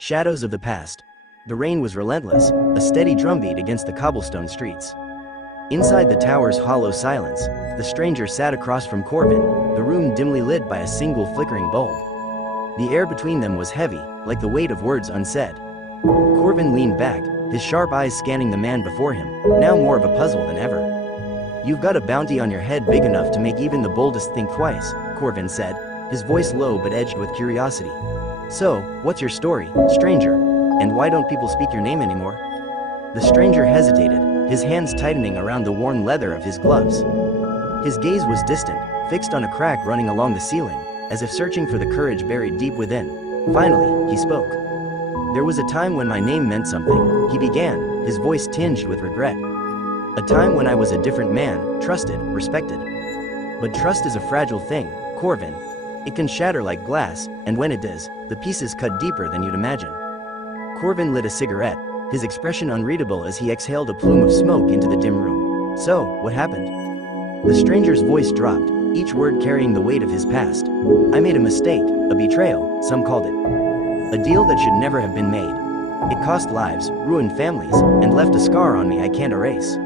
Shadows of the past. The rain was relentless, a steady drumbeat against the cobblestone streets. Inside the tower's hollow silence, the stranger sat across from Corvin, the room dimly lit by a single flickering bulb. The air between them was heavy, like the weight of words unsaid. Corvin leaned back, his sharp eyes scanning the man before him, now more of a puzzle than ever. "You've got a bounty on your head big enough to make even the boldest think twice," Corvin said, his voice low but edged with curiosity. "So, what's your story, stranger? And why don't people speak your name anymore?" The stranger hesitated, his hands tightening around the worn leather of his gloves. His gaze was distant, fixed on a crack running along the ceiling, as if searching for the courage buried deep within. Finally, he spoke. "There was a time when my name meant something," he began, his voice tinged with regret. "A time when I was a different man, trusted, respected. But trust is a fragile thing, Corvin. It can shatter like glass, and when it does, the pieces cut deeper than you'd imagine." Corvin lit a cigarette, his expression unreadable as he exhaled a plume of smoke into the dim room. "So, what happened?" The stranger's voice dropped, each word carrying the weight of his past. "I made a mistake, a betrayal, some called it. A deal that should never have been made. It cost lives, ruined families, and left a scar on me I can't erase.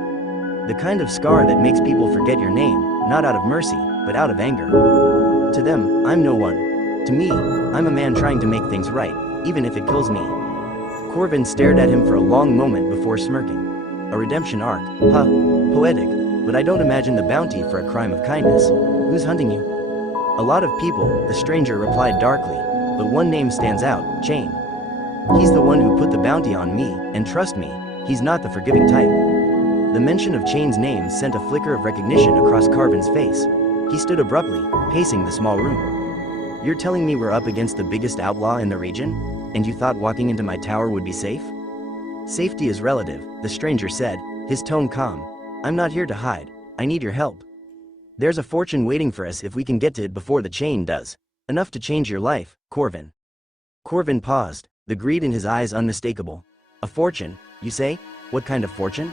The kind of scar that makes people forget your name, not out of mercy, but out of anger. To them, I'm no one. To me, I'm a man trying to make things right, even if it kills me." Corvin stared at him for a long moment before smirking. "A redemption arc, huh? Poetic, but I don't imagine the bounty for a crime of kindness. Who's hunting you?" "A lot of people," the stranger replied darkly, "but one name stands out, Chain. He's the one who put the bounty on me, and trust me, he's not the forgiving type." The mention of Chain's name sent a flicker of recognition across Corvin's face. He stood abruptly, pacing the small room. "You're telling me we're up against the biggest outlaw in the region? And you thought walking into my tower would be safe?" "Safety is relative," the stranger said, his tone calm. "I'm not here to hide, I need your help. There's a fortune waiting for us if we can get to it before the Chain does. Enough to change your life, Corvin." Corvin paused, the greed in his eyes unmistakable. "A fortune, you say? What kind of fortune?"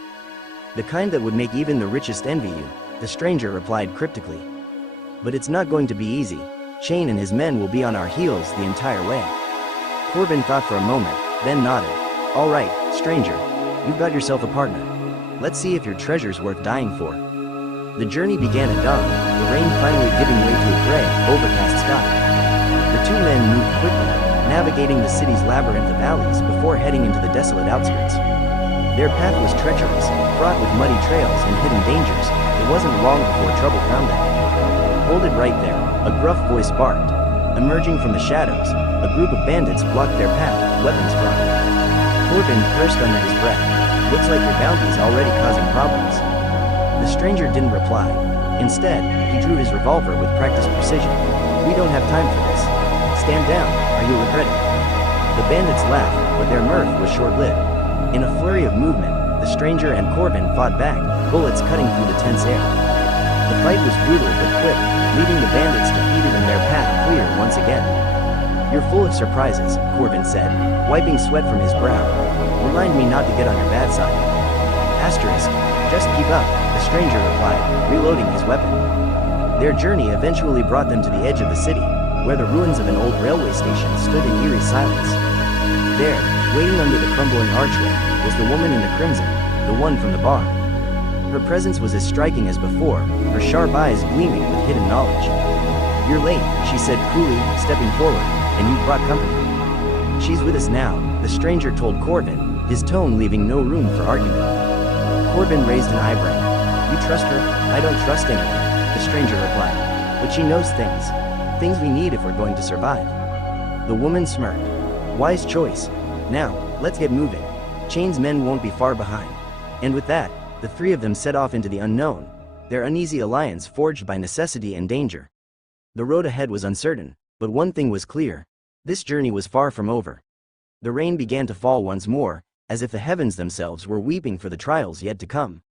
"The kind that would make even the richest envy you," the stranger replied cryptically. "But it's not going to be easy. Chain and his men will be on our heels the entire way." Corvin thought for a moment, then nodded. "All right, stranger. You've got yourself a partner. Let's see if your treasure's worth dying for." The journey began at dawn, the rain finally giving way to a gray, overcast sky. The two men moved quickly, navigating the city's labyrinth of alleys before heading into the desolate outskirts. Their path was treacherous, fraught with muddy trails and hidden dangers. It wasn't long before trouble found them. "Hold it right there," a gruff voice barked. Emerging from the shadows, a group of bandits blocked their path, weapons drawn. Corvin cursed under his breath. "Looks like your bounty's already causing problems." The stranger didn't reply. Instead, he drew his revolver with practiced precision. "We don't have time for this. Stand down, or you'll regret it." The bandits laughed, but their mirth was short-lived. In a flurry of movement, the stranger and Corvin fought back, bullets cutting through the tense air. The fight was brutal but quick, leaving the bandits defeated and their path clear once again. "You're full of surprises," Corvin said, wiping sweat from his brow. "Remind me not to get on your bad side." Asterisk, "Just keep up," the stranger replied, reloading his weapon. Their journey eventually brought them to the edge of the city, where the ruins of an old railway station stood in eerie silence. There, waiting under the crumbling archway, was the woman in the crimson, the one from the bar. Her presence was as striking as before, her sharp eyes gleaming with hidden knowledge. "You're late," she said coolly, stepping forward, "and you've brought company." "She's with us now," the stranger told Corvin, his tone leaving no room for argument. Corvin raised an eyebrow. "You trust her?" "I don't trust anyone," the stranger replied. "But she knows things we need if we're going to survive." The woman smirked. "Wise choice. Now, let's get moving. Chain's men won't be far behind." And with that, the three of them set off into the unknown, their uneasy alliance forged by necessity and danger. The road ahead was uncertain, but one thing was clear. This journey was far from over. The rain began to fall once more, as if the heavens themselves were weeping for the trials yet to come.